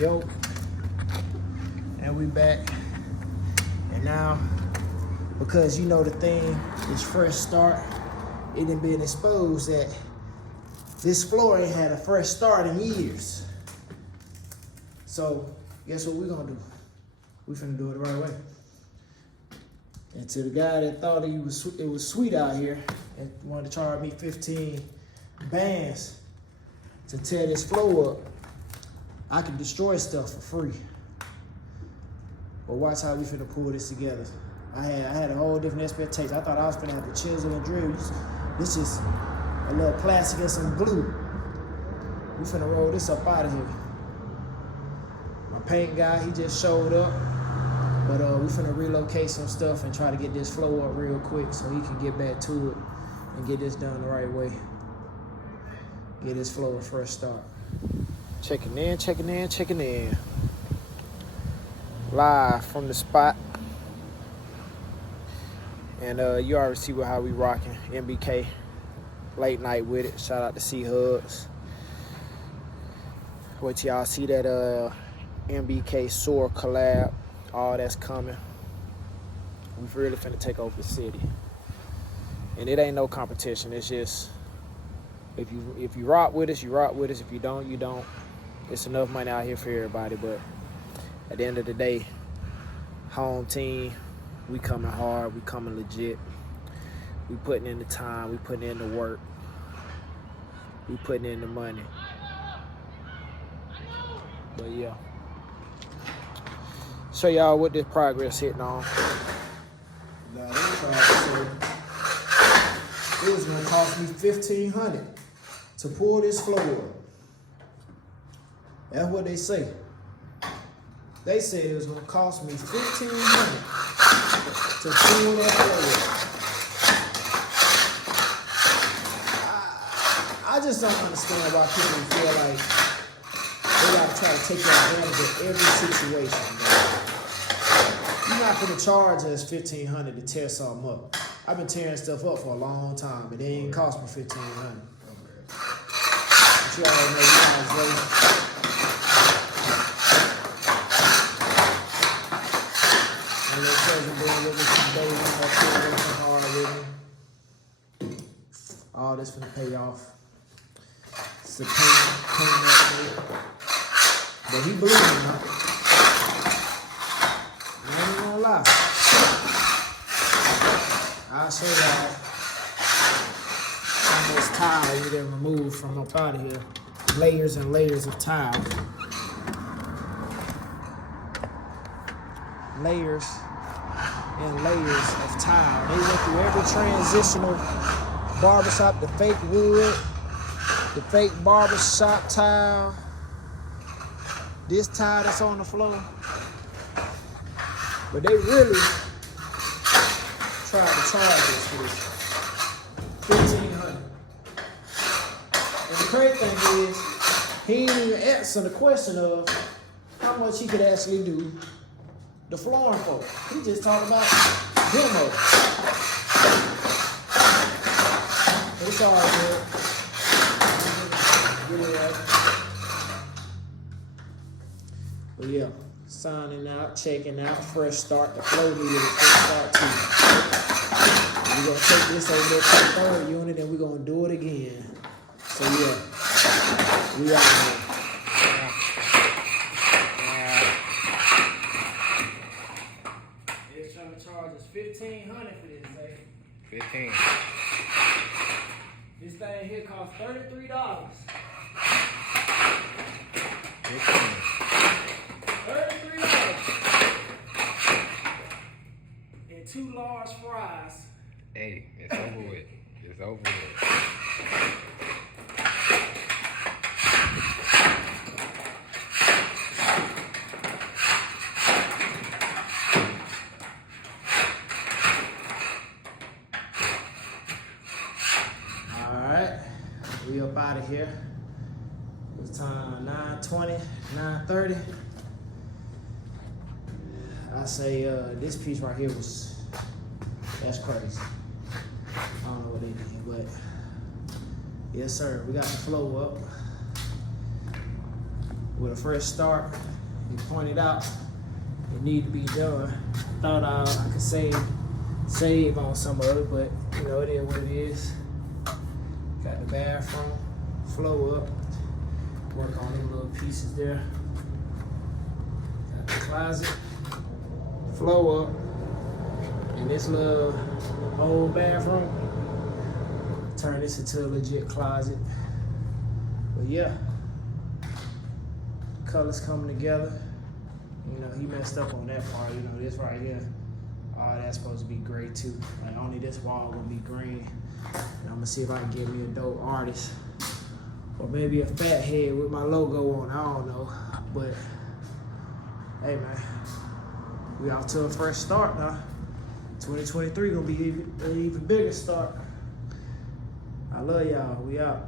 Yo, and we back. And now, because you know the thing is fresh start, it done been exposed that this floor ain't had a fresh start in years. So guess what we gonna do? We finna do it the right way. And to the guy that thought it was sweet out here and wanted to charge me 15 bands to tear this floor up, I can destroy stuff for free. But watch how we finna pull this together. I had a whole different expectation. I thought I was finna have to chisel and drill. This is a little plastic and some glue. We finna roll this up out of here. My paint guy, he just showed up. But we finna relocate some stuff and try to get this floor up real quick so he can get back to it and get this done the right way. Get this floor a fresh start. Checking in. Live from the spot. And you already see how we rocking. MBK, late night with it. Shout out to C-Hugs. Wait till y'all see that MBK SOAR collab. All that's coming. We really finna take over the city. And it ain't no competition. It's just, if you rock with us, you rock with us. If you don't, you don't. It's enough money out here for everybody, but at the end of the day, home team, we coming hard, we coming legit. We putting in the time, we putting in the work, we putting in the money. But yeah. Show y'all what this progress hitting on. Now this progress, it was gonna cost me $1,500 to pull this floor up. That's what they say. They said it was gonna cost me $1,500 to pull that floor up. I just don't understand why people feel like they gotta try to take advantage of every situation, man. You're not gonna charge us $1,500 to tear something up. I've been tearing stuff up for a long time, but it ain't cost me $1,500. But you already know you guys ready. And little cousin been with me today, working hard with me. All this finna pay off. It's a pain but he believed me, huh? I ain't gonna lie. I'll show y'all how much tile we done removed from up out of here. Layers and layers of tile. Layers and layers of tile. They went through every transitional barbershop, the fake wood, the fake barbershop tile, this tile that's on the floor. But they really tried to charge us for this. $1,500. And the crazy thing is, he didn't even answer the question of how much he could actually do the flooring for. He just talked about demo. But it's all good. Get it right. But yeah, signing out, checking out, fresh start. The flow needed a fresh start too. We're gonna take this over there to the third unit and we're gonna do it again. So yeah, we out here. They're trying to charge us $1,500 for this, eh? 15. This thing here costs $33. 15. $33. And 2 large fries. Hey, it's over with. It's over with. Alright, we up out of here. It's time 9:20, 9:30. I say this piece right here that's crazy. I don't know what they did, but yes sir, we got the flow up. with a fresh start. He pointed out it need to be done. Thought I could save on some of it, but you know, it is what it is. Got the bathroom, flow up, work on them little pieces there. Got the closet, flow up, and this little old bathroom, turn this into a legit closet. But yeah, colors coming together. You know, he messed up on that part. You know, this right here, that's supposed to be gray too. Like only this wall gonna be green. And I'm gonna see if I can get me a dope artist, or maybe a fat head with my logo on. I don't know, but hey man, we off to a fresh start now. 2023 gonna be an even bigger start. I love y'all. We out.